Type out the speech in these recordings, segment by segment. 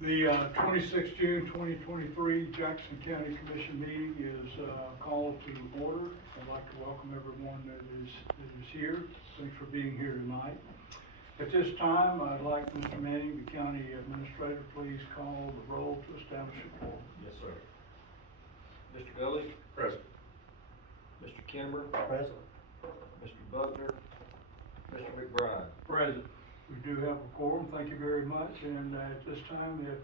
The 26 June 2023 Jackson County Commission meeting is called to order. I'd like to welcome everyone that is here. Thanks for being here tonight. At this time, I'd like Mr. Manning, the County Administrator, please call the roll to establish a quorum. Yes, sir. Mr. Gully? Present. Mr. Kimber? Present. Mr. Buckner? Mr. McBride? Present. We do have a quorum, thank you very much, and at this time, if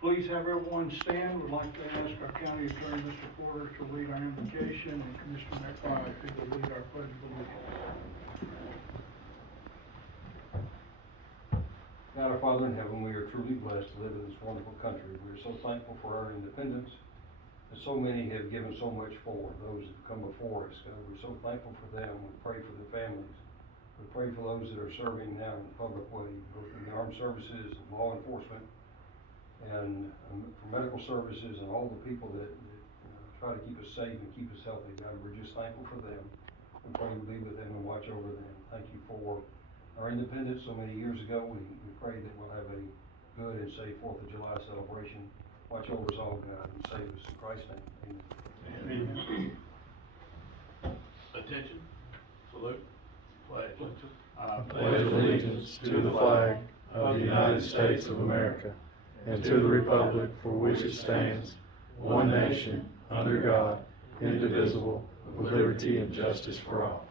please have everyone stand. We'd like to ask our County Attorney, Mr. Porter, to lead our invocation, and Commissioner McBride to lead our pledge of allegiance. God our Father in heaven, we are truly blessed to live in this wonderful country. We are so thankful for our independence, and so many have given so much for those that have come before us. God, we're so thankful for them. We pray for their families. We pray for those that are serving now in the public way, both in the armed services, and law enforcement, and for medical services, and all the people that try to keep us safe and keep us healthy. God, we're just thankful for them. We pray you be with them and watch over them. Thank you for our independence so many years ago. We pray that we'll have a good and safe 4th of July celebration. Watch over us all, God, and save us in Christ's name. Amen. Amen. Attention. Salute. Pledge. I pledge allegiance to the flag of the United States of America and to the republic for which it stands, one nation, under God, indivisible, with liberty and justice for all.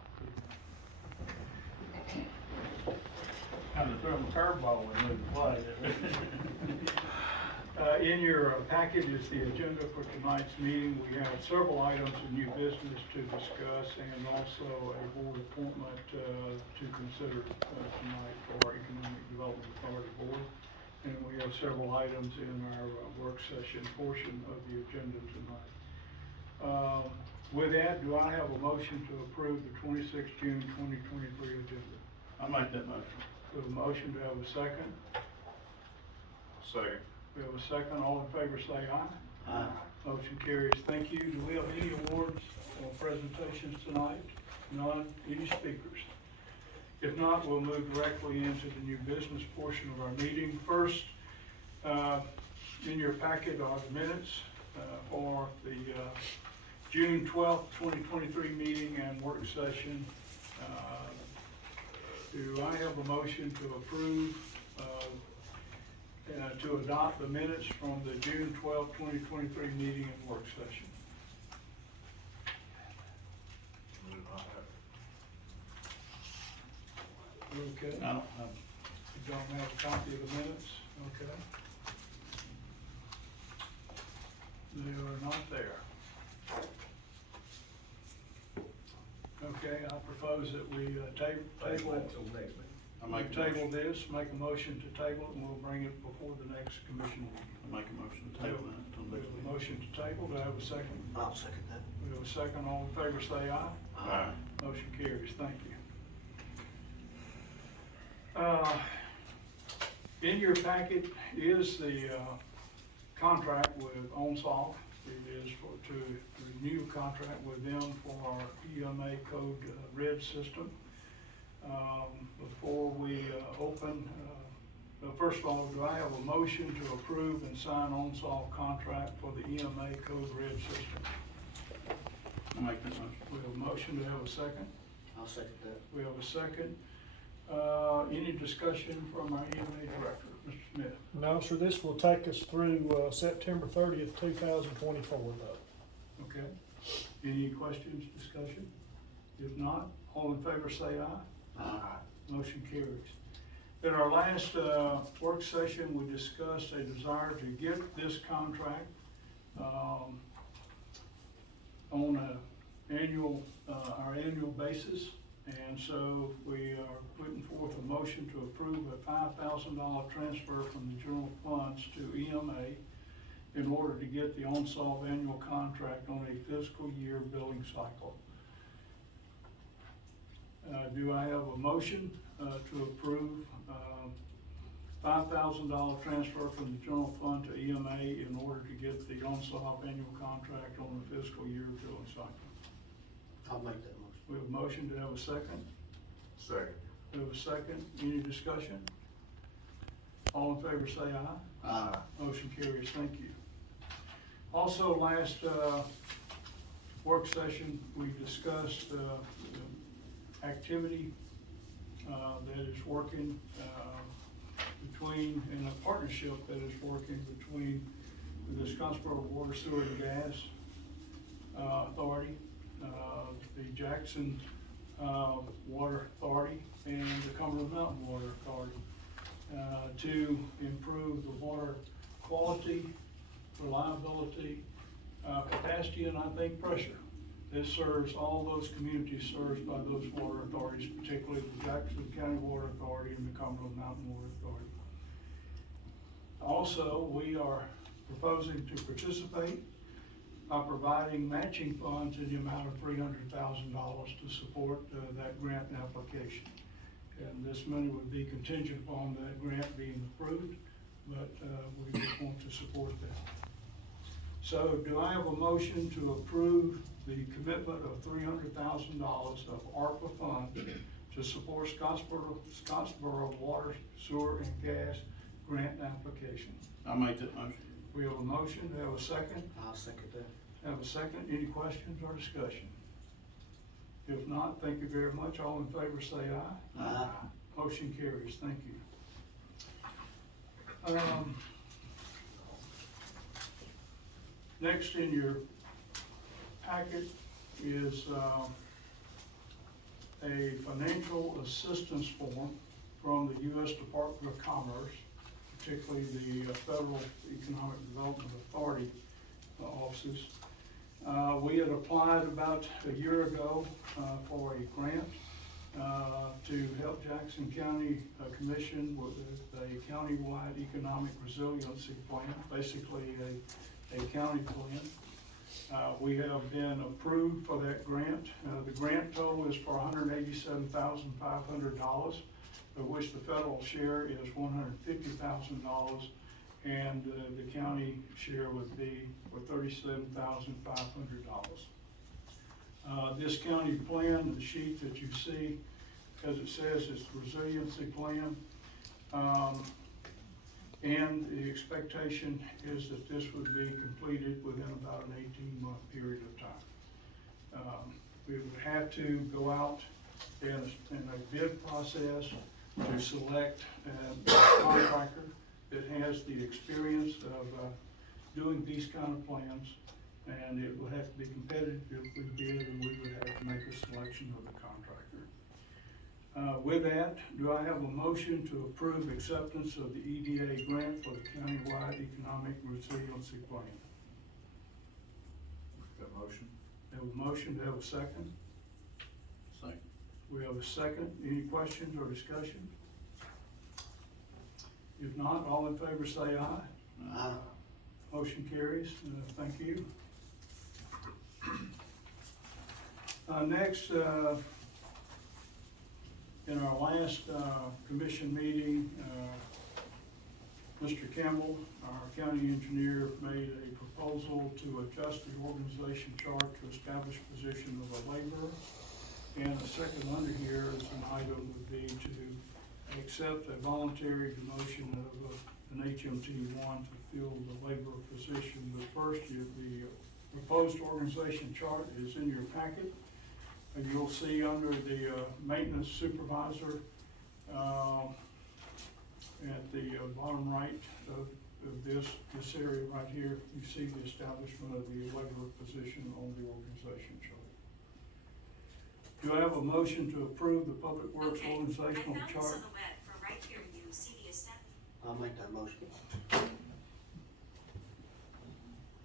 Time to throw them a curveball and move the flag. In your packet is the agenda for tonight's meeting. We have several items of new business to discuss and also a board appointment to consider tonight for our Economic Development Authority Board. And we have several items in our work session portion of the agenda tonight. With that, do I have a motion to approve the 26 June 2023 agenda? I make that motion. We have a motion, to have a second? Second. We have a second, all in favor say aye. Aye. Motion carries. Thank you. Do we have any awards or presentations tonight? None? Any speakers? If not, we'll move directly into the new business portion of our meeting. First, in your packet are the minutes for the June 12th, 2023 meeting and work session. Do I have a motion to approve to adopt the minutes from the June 12th, 2023 meeting and work session? Okay. I don't You don't have a copy of the minutes? Okay. They are not there. Okay, I propose that we table Until next meeting. I make a table motion. this, make a motion to table it, and we'll bring it before the next commission meeting. I make a motion to table that until We next have a meeting. motion to table, do I have a second? I'll second that. We have a second, all in favor say aye. Aye. Motion carries, thank you. In your packet is the contract with OnSolve. It is to renew contract with them for our EMA code red system. Before we open, first of all, do I have a motion to approve and sign OnSolve contract for the EMA code red system? I make that motion. We have a motion, do we have a second? I'll second that. We have a second. Any discussion from our EMA director, Mr. Smith? No, sir, this will take us through September 30th, 2024, though. Okay. Any questions, discussion? If not, all in favor say aye. Aye. Motion carries. In our last work session, we discussed a desire to get this contract on our annual basis. And so we are putting forth a motion to approve a $5,000 transfer from the general funds to EMA in order to get the OnSolve annual contract on a fiscal year billing cycle. Do I have a motion to approve $5,000 transfer from the general fund to EMA in order to get the OnSolve annual contract on the fiscal year billing cycle? I'll make that motion. We have a motion, to have a second? Second. We have a second, any discussion? All in favor say aye. Aye. Motion carries, thank you. Also, last, work session, we discussed, the activity, that is working, between, in a partnership that is working between the Scottsboro Water, Sewer, and Gas, Authority, the Jackson, Water Authority, and the Cumberland Mountain Water Authority, to improve the water quality, reliability, capacity, and I think pressure. This serves all those communities served by those water authorities, particularly the Jackson County Water Authority and the Cumberland Mountain Water Authority. Also, we are proposing to participate by providing matching funds in the amount of $300,000 to support that grant application. And this money would be contingent upon that grant being approved, but we just want to support that. So do I have a motion to approve the commitment of $300,000 of ARPA funds to support Scottsboro Water, Sewer, and Gas grant application? I'll make that motion. We have a motion, do we have a second? I'll second that. Have a second, any questions or discussion? If not, thank you very much, all in favor say aye. Aye. Motion carries, thank you. Next in your packet is a financial assistance form from the U.S. Department of Commerce, particularly the Federal Economic Development Authority offices. We had applied about a year ago for a grant to help Jackson County Commission with a county-wide economic resiliency plan, basically a county plan. We have been approved for that grant. The grant total is for $187,500, of which the federal share is $150,000, and the county share would be for $37,500. This county plan, the sheet that you see, as it says, is the resiliency plan. And the expectation is that this would be completed within about an 18-month period of time. We would have to go out in a bid process to select a contractor that has the experience of doing these kind of plans, and it will have to be competitive if we bid, and we would have to make a selection of the contractor. With that, do I have a motion to approve acceptance of the EDA grant for the countywide economic resiliency plan? Got a motion? Have a motion, do I have a second? Second. We have a second, any questions or discussion? If not, all in favor say aye. Aye. Motion carries, thank you. Next, in our last commission meeting, Mr. Campbell, our county engineer, made a proposal to adjust the organization chart to establish position of a laborer. And the second under here is an item would be to accept a voluntary demotion of an HMT1 to fill the laborer position. But first, the proposed organization chart is in your packet. And you'll see under the maintenance supervisor at the bottom right of this area right here, you see the establishment of the laborer position on the organization chart. Do I have a motion to approve the Public Works organizational I found chart? this on the web, from right here, you see the I'll make that motion.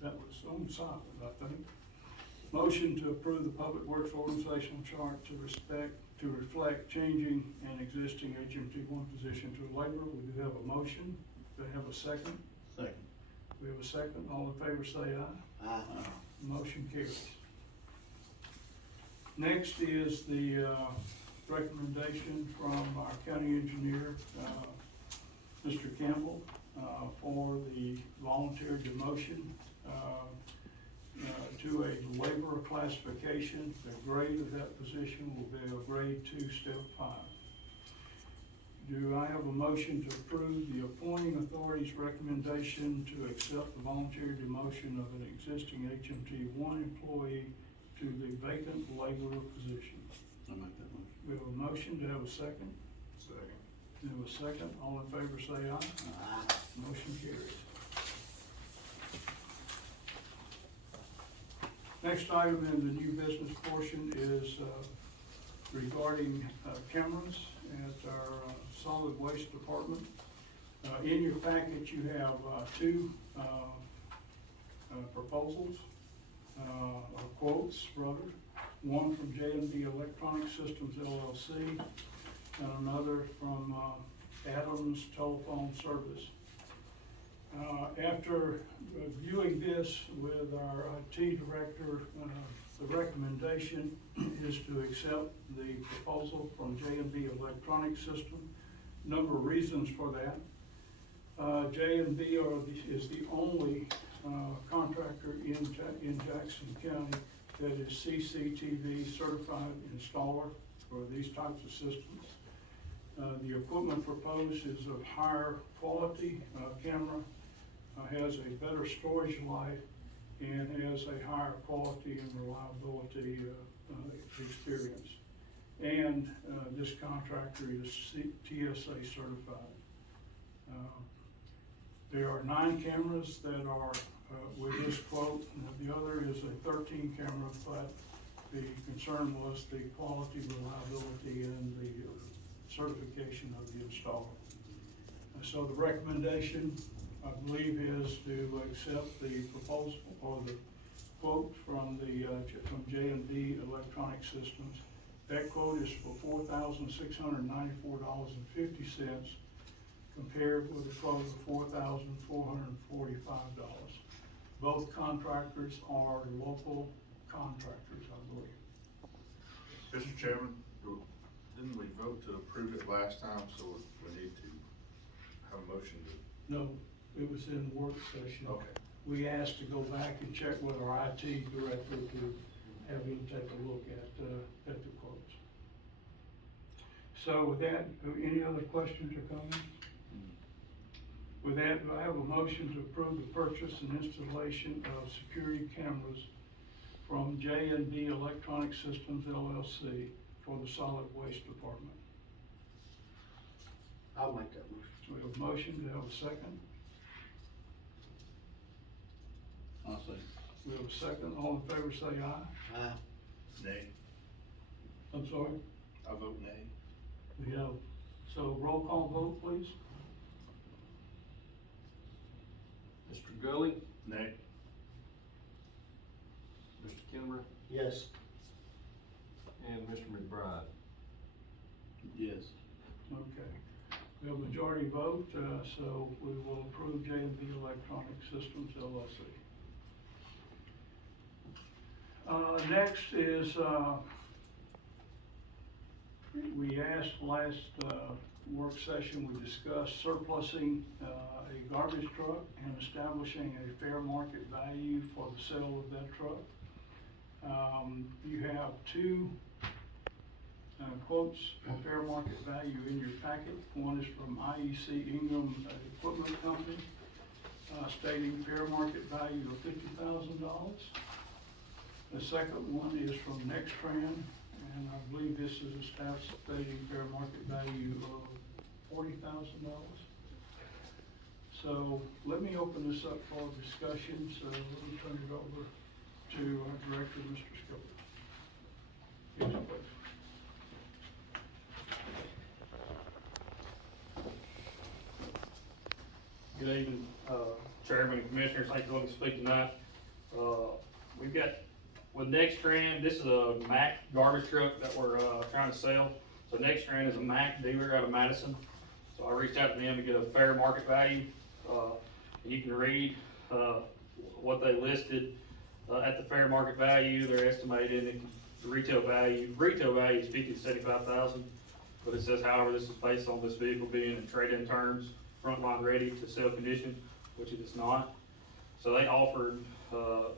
That was on silent, I think. Motion to approve the Public Works organizational chart to reflect changing an existing HMT1 position to a laborer. We do have a motion. Do I have a second? Second. We have a second. All in favor say aye. Aye. Motion carries. Next is the recommendation from our county engineer, Mr. Campbell, for the voluntary demotion to a laborer classification. The grade of that position will be a grade 2, step 5. Do I have a motion to approve the appointing authority's recommendation to accept the voluntary demotion of an existing HMT one employee to the vacant laborer position? I'll make that motion. We have a motion, do I have a second? Second. Do I have a second? All in favor say aye. Aye. Motion carries. Next item in the new business portion is regarding cameras at our solid waste department. In your packet, you have two proposals, or quotes, rather. One from J&D Electronic Systems LLC, and another from Adams Telephone Service. After reviewing this with our IT director, the recommendation is to accept the proposal from J&D Electronic System. Number of reasons for that. J&D is the only contractor in Jackson County that is CCTV certified installer for these types of systems. The equipment proposed is of higher quality camera, has a better storage life, and has a higher quality and reliability experience. And this contractor is TSA certified. There are 9 cameras that are with this quote. The other is a 13 camera, but the concern was the quality, reliability, and the certification of the installer. So the recommendation, I believe, is to accept the proposal or the quote from from J&D Electronic Systems. That quote is for $4,694.50 compared with a quote of $4,445. Both contractors are local contractors, I believe. Mr. Chairman, didn't we vote to approve it last time, so we need to have a motion to? No, it was in work session. Okay. We asked to go back and check with our IT director to have him take a look at the quotes. So with that, any other questions or comments? With that, do I have a motion to approve the purchase and installation of security cameras from J&D Electronic Systems LLC for the solid waste department? I'll make that motion. We have a motion, do I have a second? I'll say. We have a second, all in favor say aye. Aye. Nay. I'm sorry? I vote nay. We have, so roll call vote, please. Mr. Gully, Nay. Mr. Kimber, Yes. and Mr. McBride. Yes. Okay. We have a majority vote, so we will approve J&D Electronic Systems LLC. Next is, we asked last work session, we discussed surplusing a garbage truck and establishing a fair market value for the sale of that truck. You have two quotes for fair market value in your packet. One is from IEC Ingram Equipment Company, stating fair market value of $50,000. The second one is from Nextran, and I believe this is stating fair market value of $40,000. So let me open this up for discussion. So let me turn it over to our director, Mr. Skipper. Yes, please. Good evening, Chairman and Commissioners. Thank you for letting me speak tonight. We've got, with Nextran, this is a Mack garbage truck that we're trying to sell. So Nextran is a Mack dealer out of Madison. So I reached out to them to get a fair market value. You can read what they listed at the fair market value. They're estimating the retail value is $50,000 to $75,000. But it says, however, this is based on this vehicle being in trade-in terms, front line ready to sell condition, which it is not. So they offered to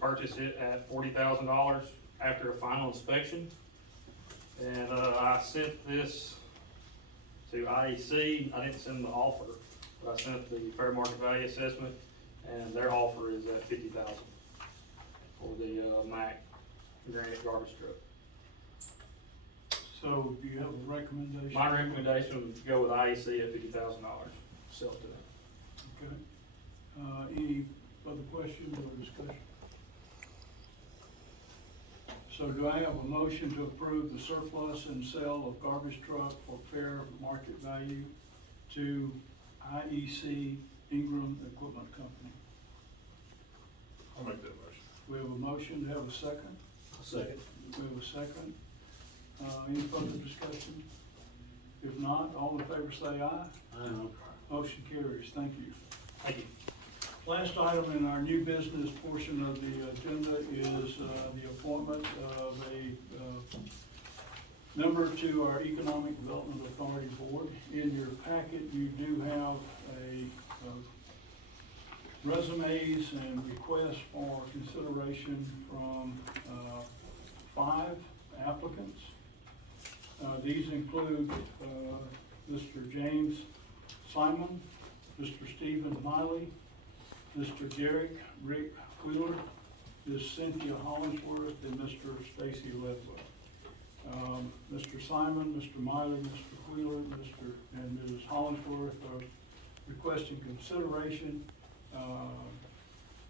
purchase it at $40,000 after a final inspection. And I sent this to IEC. I didn't send the offer, but I sent the fair market value assessment, and their offer is at $50,000 for the, Mack granite garbage truck. So do you have a recommendation? My recommendation would go with IEC at $50,000, sell to them. Okay. Any other questions or discussion? So do I have a motion to approve the surplus and sale of garbage truck for fair market value to IEC Ingram Equipment Company? I'll make that motion. We have a motion, to have a second? Second. We have a second. Any further discussion? If not, all in favor say aye. Aye. Motion carries. Thank you. Thank you. Last item in our new business portion of the agenda is the appointment of a member to our Economic Development Authority Board. In your packet, you do have a resumes and requests for consideration from 5 applicants. These include Mr. James Simon, Mr. Stephen Miley, Mr. Derek Rick Wheeler, Ms. Cynthia Hollingsworth, and Mr. Stacy Ledwell. Mr. Simon, Mr. Miley, Mr. Wheeler, and Mrs. Hollingsworth are requesting consideration.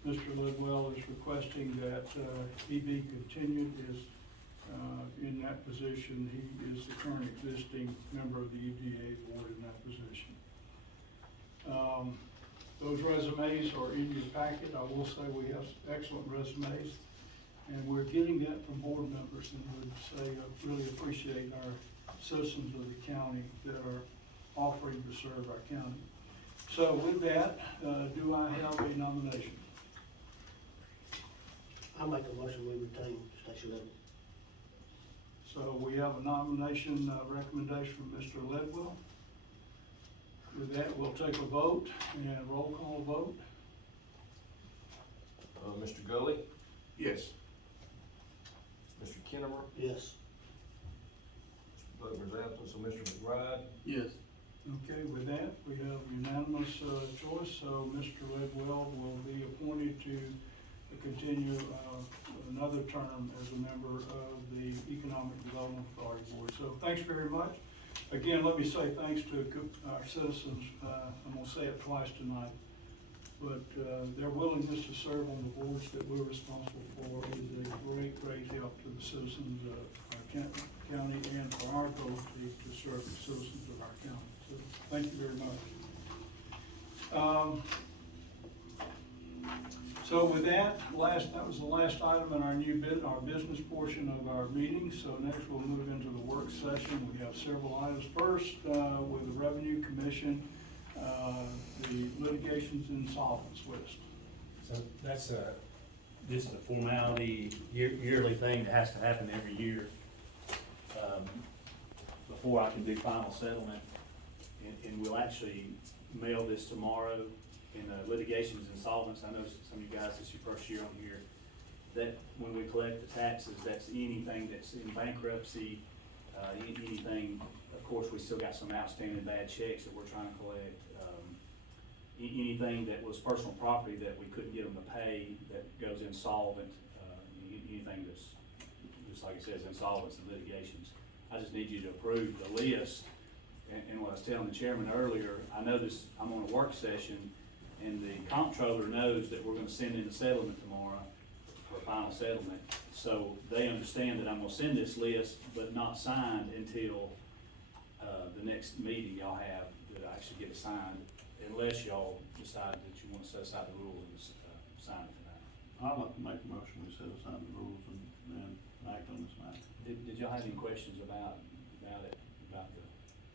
Mr. Ledwell is requesting that he be continued as in that position. He is the current existing member of the EDA board in that position. Those resumes are in your packet. I will say we have excellent resumes, and we're getting that from board members, and would say I really appreciate our citizens of the county that are offering to serve our county. So with that, do I have a nomination? I'll make a motion, we retain Stacy Ledwell. So we have a nomination, recommendation from Mr. Ledwell. With that, we'll take a vote and roll call vote. Mr. Gully, Yes. Mr. Kinnemer, Yes. Mr. Butler's absent, so Mr. McBride, Yes. Okay, with that, we have unanimous choice, so Mr. Ledwell will be appointed to continue another term as a member of the Economic Development Authority Board. So thanks very much. Again, let me say thanks to our citizens. I'm gonna say it twice tonight, but their willingness to serve on the boards that we're responsible for is a great, great help to the citizens of our county and for our ability to serve the citizens of our county. So thank you very much. So with that, that was the last item in our business portion of our meeting. So next we'll move into the work session. We have several items. First, with the Revenue Commission, the litigations insolvents list. So that's this is a formality, yearly thing that has to happen every year, before I can do final settlement. And we'll actually mail this tomorrow. In litigations insolvents, I know some of you guys, this is your first year on here, that when we collect the taxes, that's anything that's in bankruptcy, anything, of course, we still got some outstanding bad checks that we're trying to collect. Anything that was personal property that we couldn't get them to pay, that goes insolvent, anything that's, just like it says, insolvents and litigations. I just need you to approve the list. And what I was telling the chairman earlier, I know this, I'm on a work session, and the comptroller knows that we're gonna send in a settlement tomorrow for a final settlement. So they understand that I'm gonna send this list, but not signed until, the next meeting y'all have, that I actually get it signed, unless y'all decide that you wanna set aside the rule and, sign it tonight. I'd like to make a motion, we set aside the rules and act on this matter. Did y'all have any questions about it, about the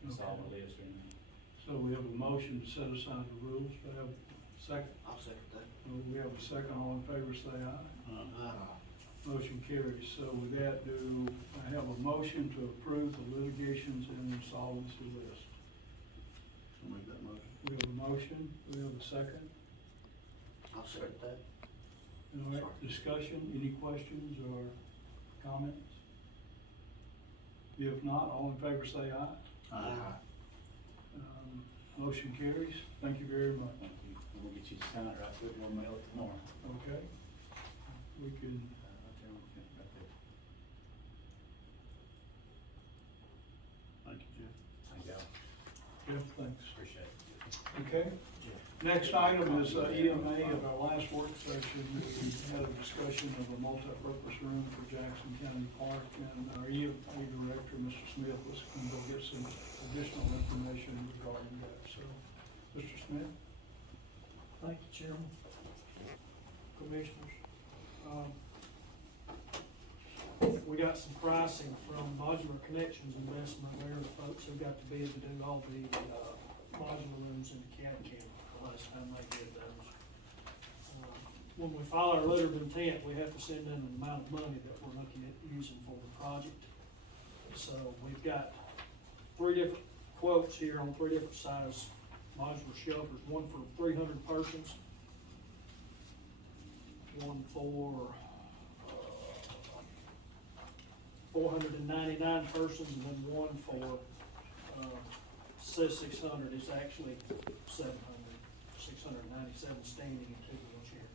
insolvent list or anything? So we have a motion to set aside the rules. Do I have a second? I'll second that. We have a second. All in favor say aye. Aye. Motion carries. So with that, do I have a motion to approve the litigations and insolvency list? I'll make that motion. We have a motion. We have a second. I'll second that. All right, discussion, any questions or comments? If not, all in favor say aye. Aye. Motion carries. Thank you very much. Thank you. And we'll get you to sign it right quick, we'll mail it tomorrow. Okay. We can, Right there on the fence, right there. Thank you, Jeff. Thank y'all. Jeff, thanks. Appreciate it. Okay. Next item is EMA. At our last work session, we had a discussion of a multi-purpose room for Jackson County Park, and our EMA director, Mr. Smith, was going to go get some additional information regarding that. So, Mr. Smith? Thank you, Chairman. Commissioners. We got some pricing from Modular Connections Investment. They're the folks who got to bid to do all the, modular rooms in the county the last time they did those. When we file our letter of intent, we have to send in an amount of money that we're looking at using for the project. So we've got 3 different quotes here on 3 different size modular shelters, one for 300 persons, one for 499 persons, and then one for, says 600, is actually 700, 697 standing and 2 wheelchair.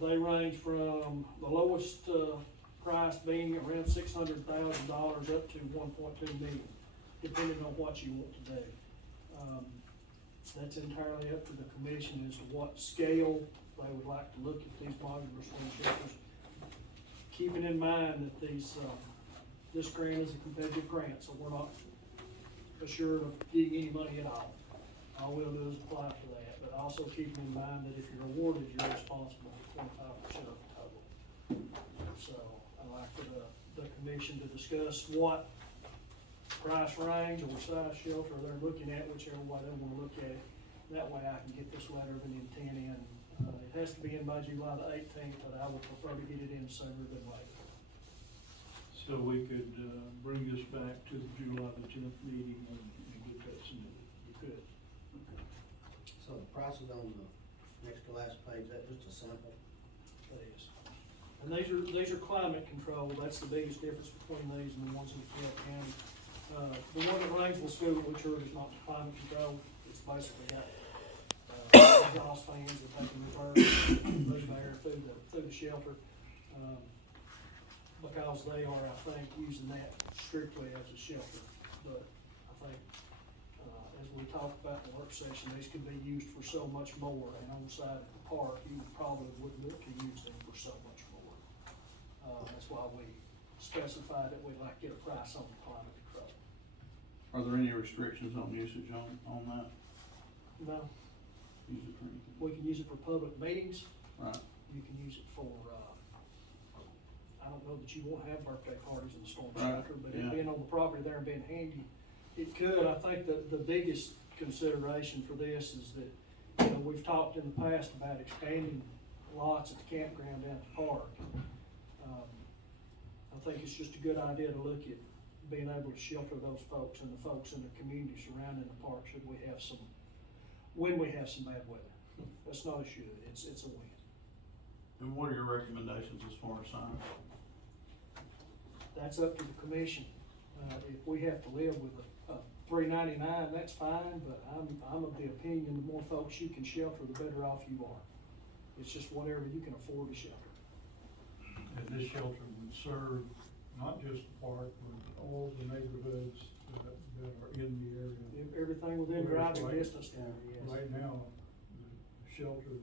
They range from the lowest, price being around $600,000 up to 1.2 million, depending on what you want to do. That's entirely up to the commission as to what scale they would like to look at these modular swing shelters. Keeping in mind that these, this grant is a competitive grant, so we're not assured of getting any money at all. All we'll do is apply for that, but also keeping in mind that if you're awarded, you're responsible for 25% of the total. So I'd like for the commission to discuss what price range or size shelter they're looking at, whichever way they wanna look at it. That way I can get this letter of intent in. It has to be in by July the 18th, but I would prefer to get it in sooner than later. So we could, bring this back to the July the 10th meeting and get that submitted. You could. So the prices on the next to last page, that just a sample? That is. And these are climate controlled. That's the biggest difference between these and the ones in Fayette County. The one at Rainsville School, which is not climate controlled, it's basically got, exhaust fans that they can move air through the shelter. Because they are, I think, using that strictly as a shelter. But I think, as we talked about in the work session, these could be used for so much more. And on the side of the park, you probably wouldn't look to use them for so much more. That's why we specified that we'd like to get a price on the climate control. Are there any restrictions on usage on that? No, Use it for anything? we can use it for public meetings. Right. You can use it for, I don't know that you won't have birthday parties in the storm Right, shelter, but it yeah. being on the property there and being handy, it could. I think the biggest consideration for this is that, you know, we've talked in the past about expanding lots at the campground down at the park. I think it's just a good idea to look at being able to shelter those folks and the folks in the community surrounding the park should we have some, when we have some bad weather. That's not a should, it's a win. And what are your recommendations as far as sign? That's up to the commission. If we have to live with a $3.99, that's fine, but I'm of the opinion the more folks you can shelter, the better off you are. It's just whatever you can afford to shelter. And this shelter would serve not just the park, but all the neighborhoods that are in the area. Everything within Whereas driving right- distance down here, yes. Right now, the shelter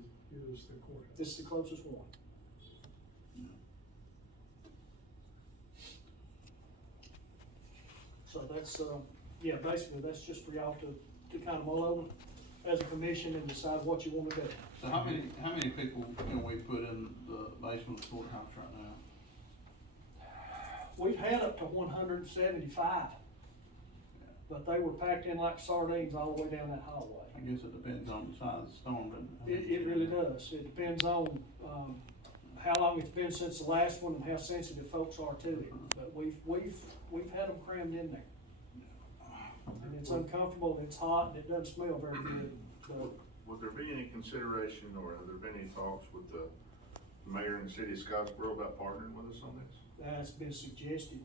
is the courthouse. This is the closest one. So that's, yeah, basically, that's just for y'all to kind of mull over as a commission and decide what you wanna do. So how many people can we put in the basement of the courthouse right now? We've had up to 175, but they were packed in like sardines all the way down that hallway. I guess it depends on the size of the storm, doesn't it? It really does. It depends on, how long it's been since the last one and how sensitive folks are to it. But we've had them crammed in there. And it's uncomfortable, and it's hot, and it doesn't smell very good. But Would there be any consideration, or have there been any talks with the mayor and the city of Scottsboro about partnering with us on this? that's been suggested.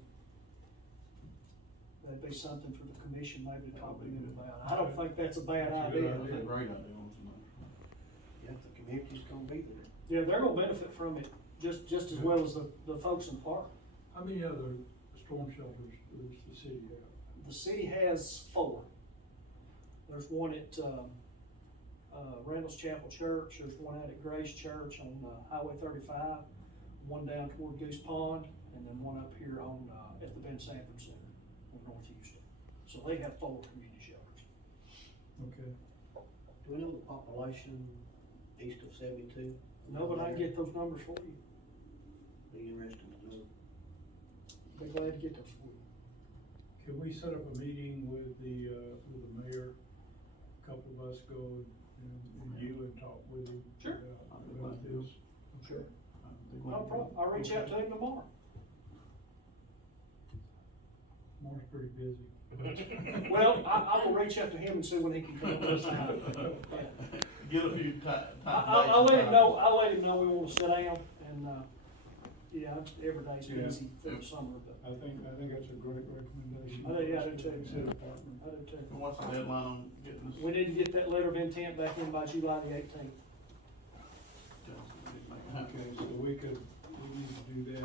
that'd be something for the commission maybe to talk to them about. I don't think that's a bad That's a idea. great idea on some. Yeah, the community's gonna be there. Yeah, they're gonna benefit from it just as well as the folks in the park. How many other storm shelters does the city have? The city has 4. There's one at, Randall's Chapel Church, there's one out at Grace Church on, Highway 35, one down toward Goose Pond, and then one up here on, at the Ben Sanford Center in North Houston. So they have 4 community shelters. Okay. Do we know the population east of 72? No, but I can get those numbers for you. Be interesting to know. Be glad to get those for you. Can we set up a meeting with the mayor? A couple of us go and you and talk with him? Sure. About this? Sure. No problem. I'll reach out to him tomorrow. Mark's pretty busy. Well, I will reach out to him and see when he can come this time. Get a few times. I'll let him know we wanna sit down and, yeah, every day's Yeah. busy for the summer, but I think that's a great recommendation. I do, yeah, I do too. Consider partnering. I do too. And what's the deadline on getting this? We didn't get that letter of intent back in by July the 18th. Okay, so we need to do that,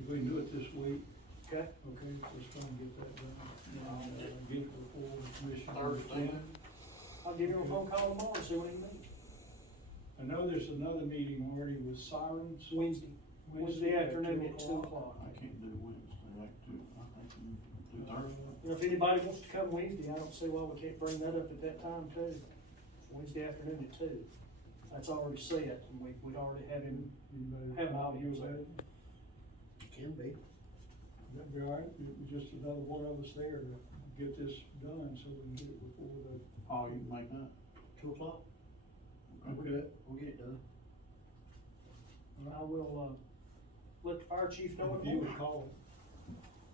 if we can do it this week, Okay? okay, let's try and get that done. And, get it before the commission. Thursday? I'll give him a phone call tomorrow and see what he needs. I know there's another meeting already with sirens. Wednesday afternoon at 2 o'clock. I can't do Wednesday, I can do Thursday. You know, if anybody wants to come Wednesday, I don't see why we can't bring that up at that time too. Wednesday afternoon at 2. That's already set, and we'd already have him, have an audience there. Can be. That'd be all right, just another one of us there to get this done, so we can get it before the. Oh, you can make that? 2 o'clock? Okay. We'll get it done. I will, let the fire chief know in If the you would morning. call,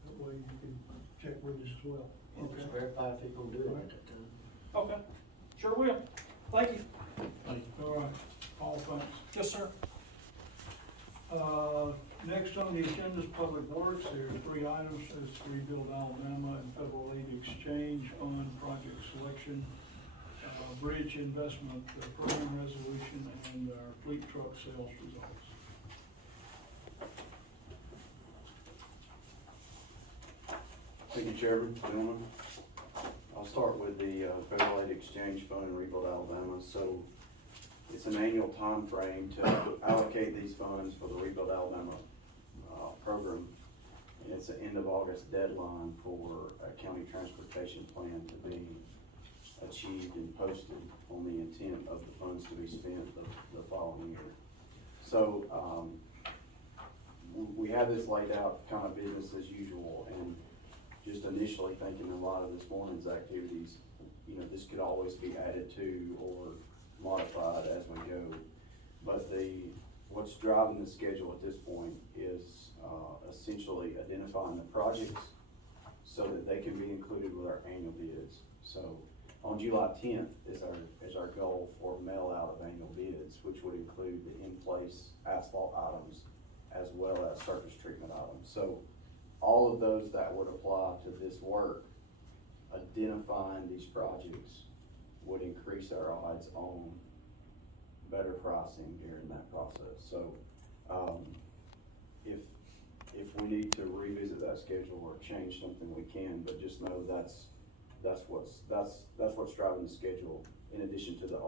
that way you can check with us as well. And just verify if he's gonna do it at that time. Okay, sure will. Thank you. Thank you. All right, all thanks. Yes, sir. Next on the agenda is Public Works. There are 3 items. There's Rebuild Alabama and Federal Aid Exchange Fund Project Selection, Bridge Investment Program Resolution, and our fleet truck sales results. Thank you, Chairman, gentlemen. I'll start with the Federal Aid Exchange Fund and Rebuild Alabama. So it's an annual time frame to allocate these funds for the Rebuild Alabama program. And it's an end of August deadline for a county transportation plan to be achieved and posted on the intent of the funds to be spent the following year. So we have this laid out kind of business as usual, and just initially thinking a lot of this morning's activities, you know, this could always be added to or modified as we go. But what's driving the schedule at this point is essentially identifying the projects so that they can be included with our annual bids. So on July 10th is our goal for mail out of annual bids, which would include the in-place asphalt items as well as surface treatment items. So all of those that would apply to this work, identifying these projects would increase our odds on better pricing during that process. So if we need to revisit that schedule or change something, we can, but just know that's what's driving the schedule, in addition to the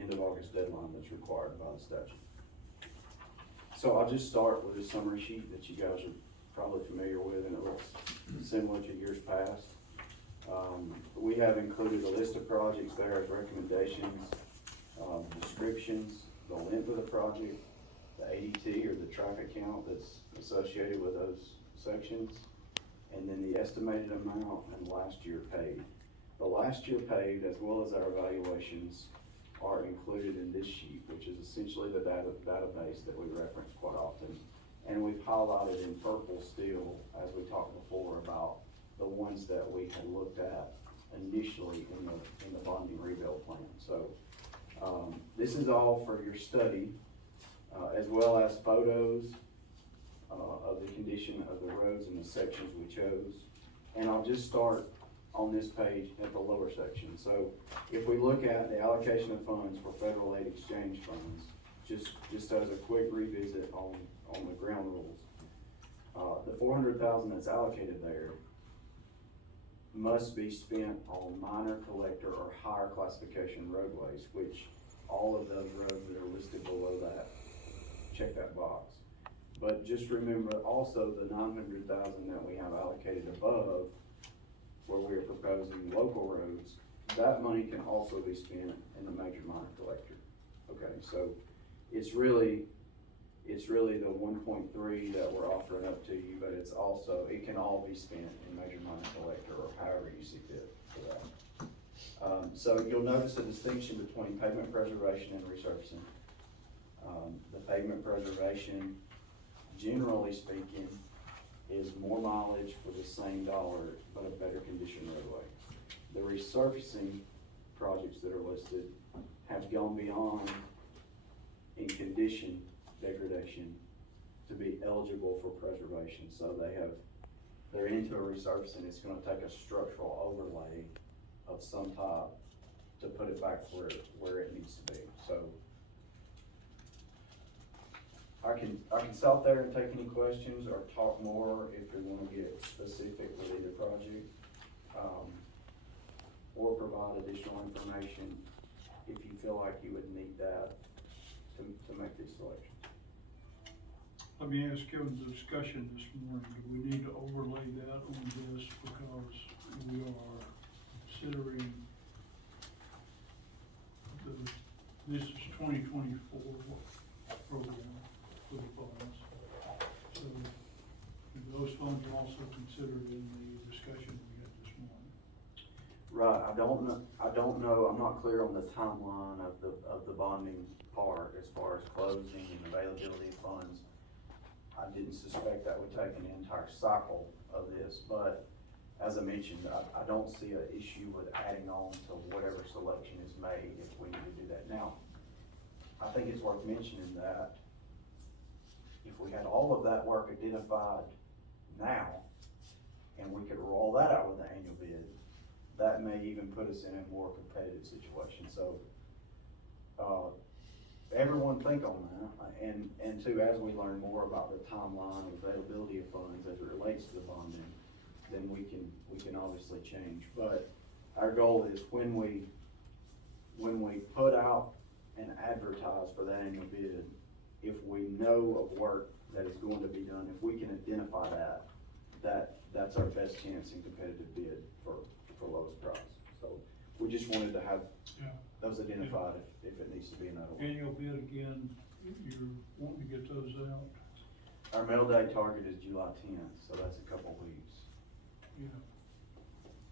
end of August deadline that's required by the statute. So I'll just start with a summary sheet that you guys are probably familiar with, and it looks similar to years past. We have included a list of projects there as recommendations, descriptions, the length of the project, the ADT or the traffic count that's associated with those sections, and then the estimated amount and last year paid. The last year paid, as well as our evaluations, are included in this sheet, which is essentially the database that we reference quite often. And we've highlighted in purple still, as we talked before, about the ones that we had looked at initially in the bonding rebuild plan. So this is all for your study, as well as photos of the condition of the roads and the sections we chose, And I'll just start on this page at the lower section. So if we look at the allocation of funds for federal aid exchange funds, just as a quick revisit on the ground rules. The $400,000 that's allocated there must be spent on minor collector or higher classification roadways, which all of those roads that are listed below that, check that box. But just remember also the $900,000 that we have allocated above, where we are proposing local roads, that money can also be spent in the major minor collector. Okay, so it's really the 1.3 that we're offering up to you, but it's also, it can all be spent in major minor collector or however you see fit for that. So you'll notice a distinction between pavement preservation and resurfacing. The pavement preservation, generally speaking, is more mileage for the same dollar, but a better condition roadway. The resurfacing projects that are listed have gone beyond in condition degradation to be eligible for preservation. So they're into a resurfacing. It's gonna take a structural overlay of some type to put it back where it needs to be. So I can stop there and take any questions or talk more if we wanna get specific with either project, or provide additional information if you feel like you would need that to make these selections. Let me ask you the discussion this morning, do we need to overlay that on this because we are considering this is 2024 program for the funds. So those funds are also considered in the discussion we had this morning. Right, I don't know, I'm not clear on the timeline of the bonding part as far as closing and availability of funds. I didn't suspect that would take an entire cycle of this, but as I mentioned, I don't see an issue with adding on to whatever selection is made if we need to do that. Now, I think it's worth mentioning that if we had all of that work identified now, and we could roll that out with the annual bid, that may even put us in a more competitive situation. So, everyone think on that, and two, as we learn more about the timeline and availability of funds as it relates to the bonding, then we can obviously change. But our goal is when we put out and advertise for that annual bid, if we know of work that is going to be done, if we can identify that's our best chance in competitive bid for lowest price. So we just wanted to have those identified if it needs to be in that order. Annual bid again, you're wanting to get those out? Our mail day target is July 10th, so that's a couple weeks. Yeah.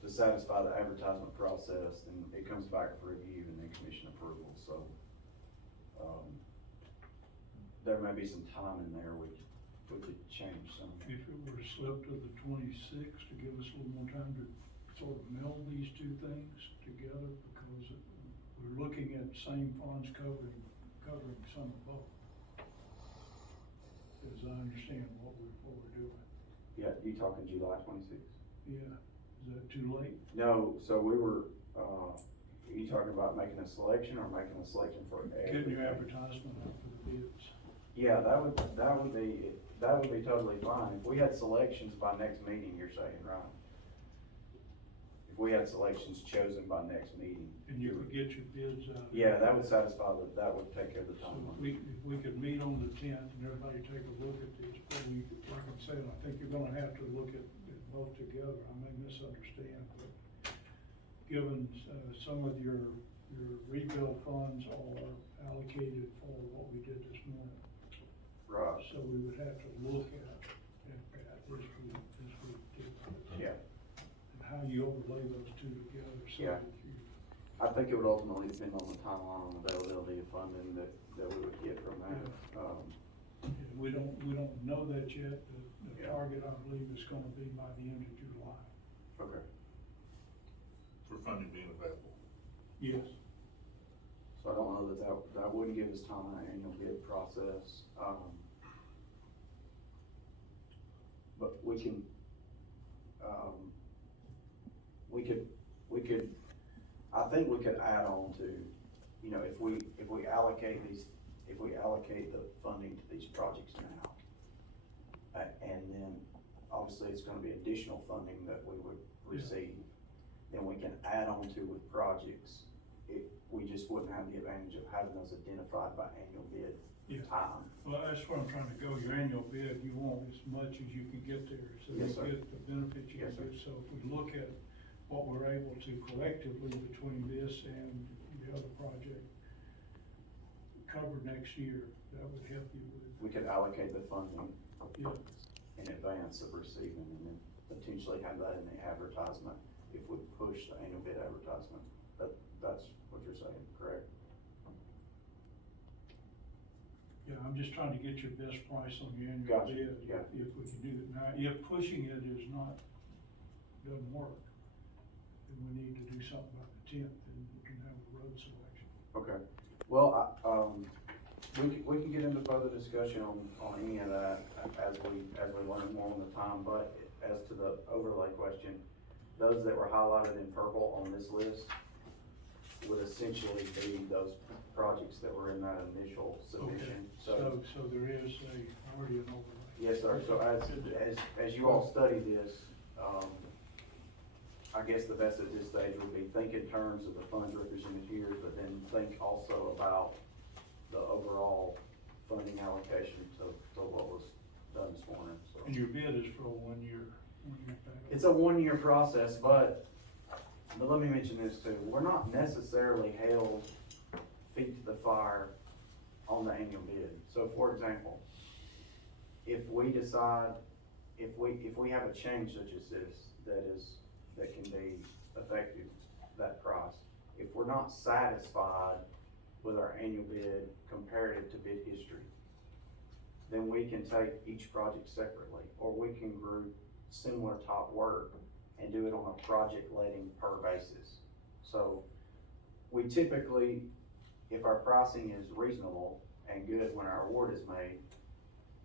To satisfy the advertisement process, and it comes back for review and then commission approval, so, there may be some time in there we could change some. If it were to slip to the 26th to give us a little more time to sort of meld these two things together, because we're looking at the same funds covering some of both. As I understand what we're doing. Yeah, you talking July 26th? Yeah, is that too late? No, so we were, are you talking about making a selection or making a selection for Getting your advertisement out for the bids. Yeah, that would be totally fine. If we had selections by next meeting, you're saying, right? If we had selections chosen by next meeting. And you could get your bids out. Yeah, that would satisfy, that would take care of the So timeline. if we could meet on the 10th and everybody take a look at this, but like I'm saying, I think you're gonna have to look at both together. I may misunderstand, but given, some of your rebuild funds are allocated for what we did this morning. Right. So we would have to look at as we do. Yeah. And how you overlay those two together, so Yeah. that you. I think it would ultimately depend on the timeline and availability of funding that we would get from that. And we don't know that yet. The Yeah. target, I believe, is gonna be by the end of July. Okay. For funding being available. Yes. So I don't know that wouldn't give us time in the annual bid process. But we can, we could, I think we could add on to, you know, if we allocate the funding to these projects now, and then obviously it's gonna be additional funding that we would receive, then we can add on to with projects. We just wouldn't have the advantage of having those identified by annual bid Yeah. time. Well, that's where I'm trying to go, your annual bid, you want as much as you can get there, so you Yes, sir. get the benefits you Yes, can sir. get. So if we look at what we're able to collectively between this and the other project cover next year, that would help you with. We could allocate the funding Yeah, in advance of receiving and then potentially have that in the advertisement if we push the annual bid advertisement. That's what you're saying, correct? yeah, I'm just trying to get your best price on your annual Gotcha, bid, yeah. if we can do it. Now, if pushing it is not, doesn't work, then we need to do something about the 10th, and we can have a road selection. Okay, well, we can get into further discussion on any of that as we learn more on the time, but as to the overlay question, those that were highlighted in purple on this list would essentially be those projects that were in that initial submission, So there is already an overlay. Yes, sir, so as you all study this, I guess the best at this stage would be think in terms of the funds represented here, but then think also about the overall funding allocation to what was done this morning, so. And your bid is for a one-year backup. It's a one-year process, but let me mention this too, we're not necessarily held feet to the fire on the annual bid. So for example, if we decide, if we have a change such as this, that can be effective, that price, if we're not satisfied with our annual bid comparative to bid history, then we can take each project separately, or we can group similar top work and do it on a project letting per basis. So we typically, if our pricing is reasonable and good when our award is made,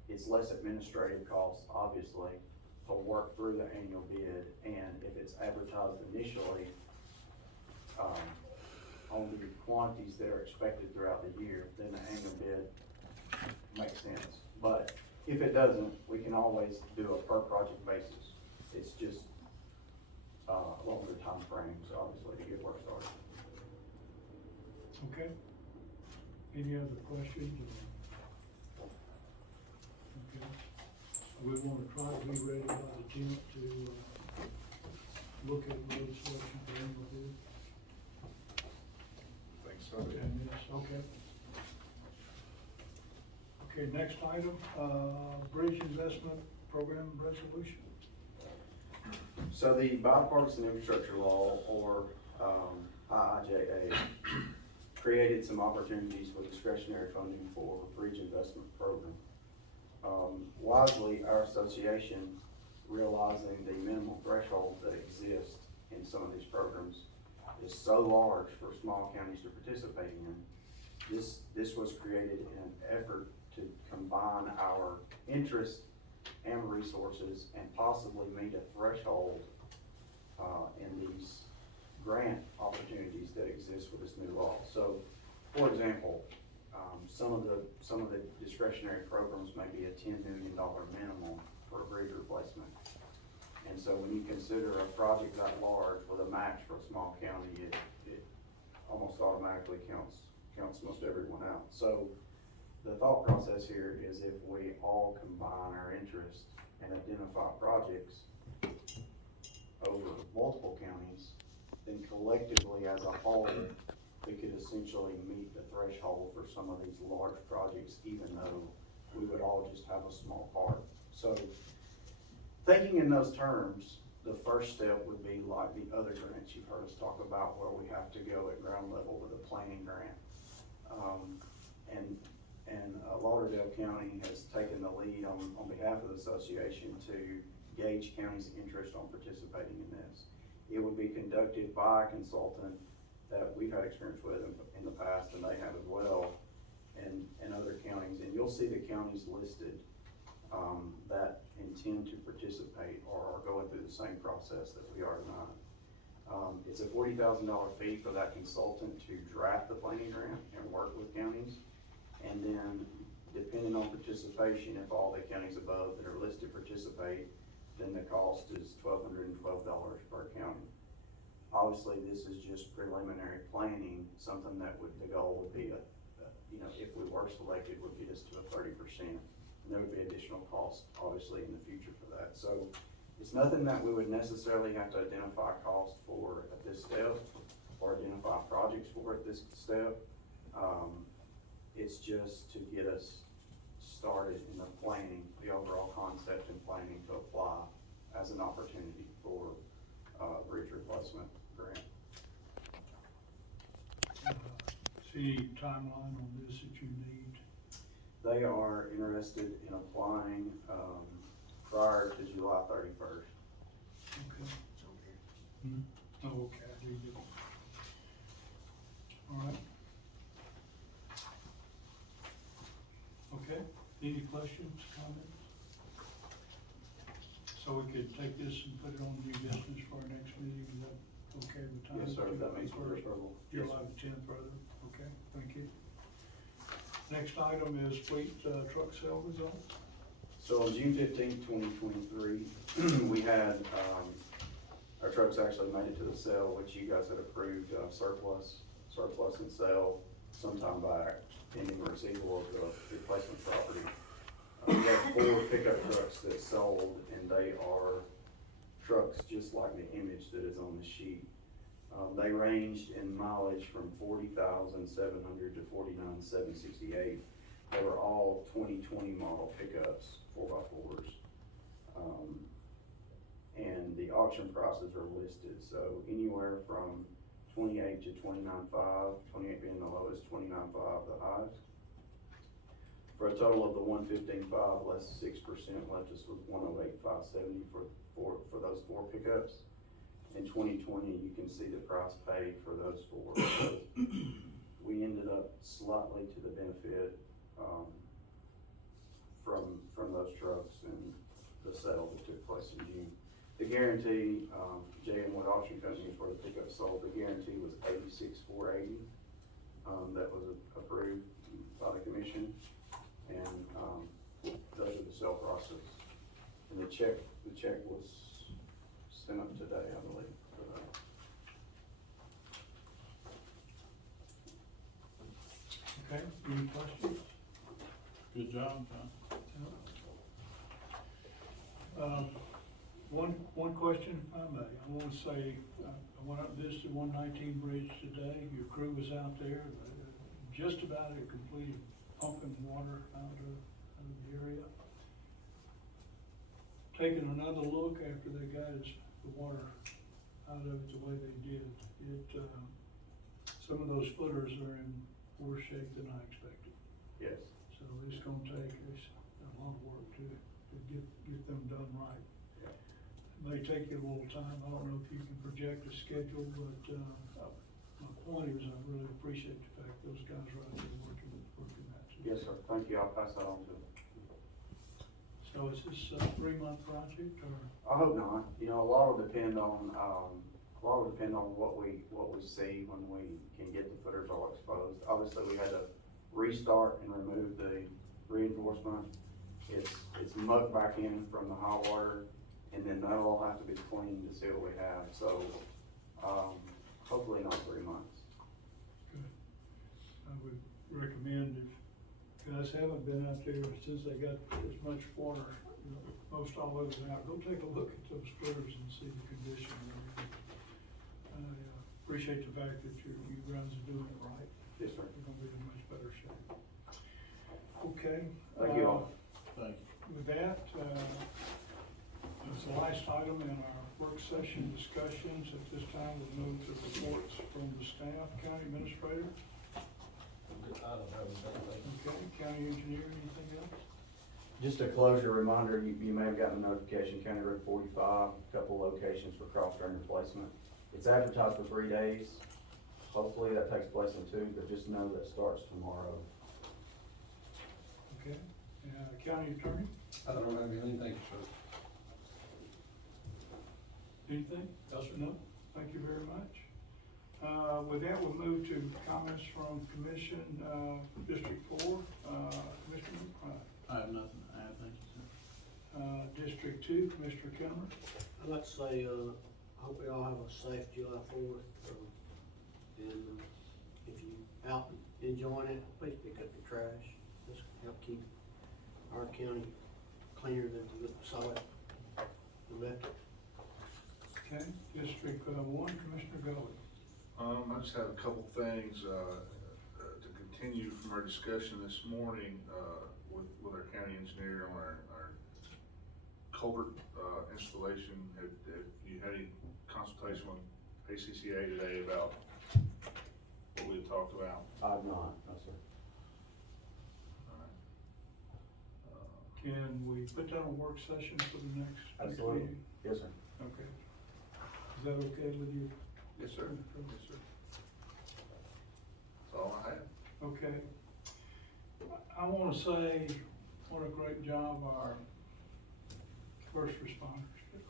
it's less administrative costs, obviously, to work through the annual bid, and if it's advertised initially, on the quantities that are expected throughout the year, then the annual bid makes sense. But if it doesn't, we can always do a per project basis. It's just, longer time frames, obviously, to get work started. Okay. Any other questions? Okay. We wanna try to be ready by the 10th to, look at road selection for annual bid. Think so. And yes, okay. Okay, next item, Bridge Investment Program Resolution. So the bipartisan infrastructure law, or IIJA, created some opportunities for discretionary funding for bridge investment program. Wisely, our association, realizing the minimal thresholds that exist in some of these programs, is so large for small counties to participate in. This was created in an effort to combine our interest and resources and possibly meet a threshold in these grant opportunities that exist with this new law. So, for example, some of the discretionary programs may be a $10 million minimum for a bridge replacement. And so when you consider a project that large with a match for a small county, it almost automatically counts most everyone out. So the thought process here is if we all combine our interest and identify projects over multiple counties, then collectively as a whole, we could essentially meet the threshold for some of these large projects, even though we would all just have a small part. So thinking in those terms, the first step would be like the other grants you've heard us talk about, where we have to go at ground level with a planning grant. Lauderdale County has taken the lead on behalf of the association to gauge county's interest on participating in this. It would be conducted by a consultant that we've had experience with in the past, and they have as well, and other counties. And you'll see the counties listed that intend to participate or are going through the same process that we are tonight. It's a $40,000 fee for that consultant to draft the planning grant and work with counties. And then depending on participation, if all the counties above that are listed participate, then the cost is $1,212 per county. Obviously, this is just preliminary planning, something that the goal would be if we were selected, would get us to a 30%. And there would be additional cost, obviously, in the future for that. So it's nothing that we would necessarily have to identify cost for at this step or identify projects for at this step. It's just to get us started in the planning, the overall concept and planning to apply as an opportunity for bridge replacement grant. See timeline on this that you need? They are interested in applying prior to July 31st. Okay. Oh, okay, I do get it. All right. Okay, any questions, comments? So we could take this and put it on new business for our next meeting, is that okay with time? Yes, sir, if that makes your approval. July the 10th, brother, okay, thank you. Next item is fleet truck sale results. So on June 15th, 2023, we had, our trucks actually made it to the sale, which you guys had approved, surplus and sale sometime back, pending receivable of the replacement property. We had 4 pickup trucks that sold, and they are trucks just like the image that is on the sheet. They ranged in mileage from 40,700 to 49,768. They were all 2020 model pickups, 4x4s. And the auction prices are listed, so anywhere from 28 to 29.5, 28 being the lowest, 29.5 the highest. For a total of the 115.5 less 6% left us with 108,570 for those 4 pickups. In 2020, you can see the price paid for those 4. So we ended up slightly to the benefit from those trucks and the sale that took place in June. The guarantee, J and Wood Auction Company for the pickup sold, the guarantee was $86,480. That was approved by the commission, and those are the sale prices. And the check was sent up today, I believe, for that. Okay, any questions? Good job, John. One question, if I may. I want to say, I went up and visited 119 Bridge today. Your crew was out there, just about had completed pumping water out of the area. Taking another look after they got the water out of it the way they did. Some of those footers are in worse shape than I expected. Yes. So it's gonna take a lot of work to get them done right. Yeah. It may take you a little time. I don't know if you can project a schedule, but my point is I really appreciate the fact those guys are out there working that. Yes, sir. Thank you. I'll pass that on to them. So is this a 3-month project or? I hope not. You know, a lot will depend on what we see when we can get the footers all exposed. Obviously, we had to restart and remove the reinforcement. It's mucked back in from the hot water, and then that'll all have to be cleaned to see what we have. So, hopefully not 3 months. Good. I would recommend if guys haven't been out there since they got as much water, most all over now, go take a look at those footers and see the condition. I appreciate the fact that you guys are doing it right. Yes, sir. You're gonna be in much better shape. Okay. Thank you all. Thank you. With that, it's the last item in our work session discussions. At this time, we'll move to reports from the staff. County administrator? I don't have anything. Okay. County engineer, anything else? Just a closure reminder, you may have gotten a notification, County Road 45, a couple locations for cross drain replacement. It's advertised for 3 days. Hopefully that takes place in 2, but just know that starts tomorrow. Okay. County attorney? I don't have anything, sir. Anything? Yes or no? Thank you very much. With that, we'll move to comments from Commission, District 4, Commissioner McBride. I have nothing to add, thank you, sir. District 2, Commissioner Kilmer. I'd like to say, I hope we all have a safe July 4th, and if you out enjoying it, please pick up your trash. This help keep our county cleaner than you saw it and left it. Okay, District 1, Commissioner Gully. I just have a couple things, to continue from our discussion this morning, with our county engineer on our culvert, installation. Have you had any consultation with ACCA today about what we had talked about? I've not, no, sir. Can we put that on work session for the next Absolutely. meeting? Yes, sir. Okay. Is that okay with you? Yes, sir. Yes, sir. That's all I have. Okay. I wanna say, what a great job our first responders did.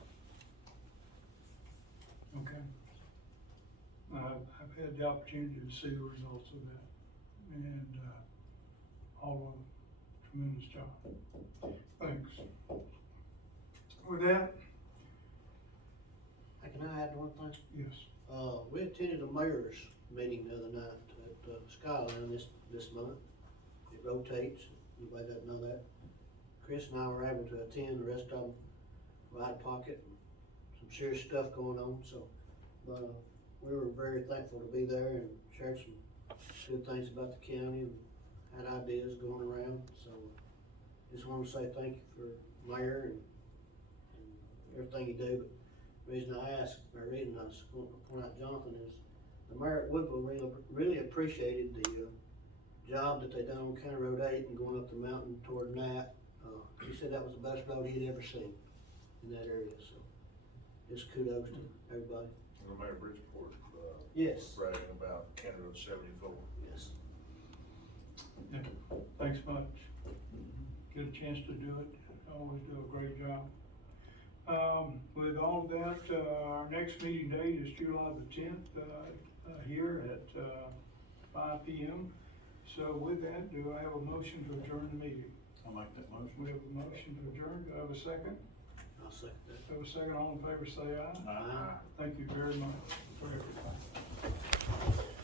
Okay. I've had the opportunity to see the results of that, and, all of them, tremendous job. Thanks. With that, Can I add one thing? yes. We attended a mayor's meeting the other night at Skyline this month. It rotates, anybody doesn't know that. Chris and I were able to attend, the rest of them were out of pocket, some serious stuff going on, so, we were very thankful to be there and shared some good things about the county and had ideas going around, so just wanna say thank you for Mayor and everything you do. But the reason I asked, or reason I was wanting to point out Jonathan is, the mayor at Woodville really appreciated the, job that they done on County Road 8 and going up the mountain toward Nat. He said that was the best road he'd ever seen in that area, so just kudos to everybody. And the Mayor Bridgeport, Yes. bragging about County Road 74. Yes. Yeah, thanks much. Get a chance to do it, always do a great job. With all that, our next meeting date is July the 10th, here at 5 p.m. So with that, do I have a motion to adjourn the meeting? I'll make that motion. We have a motion to adjourn, do I have a second? I'll second that. Do I have a second, all in favor say aye. Aye. Thank you very much for everything.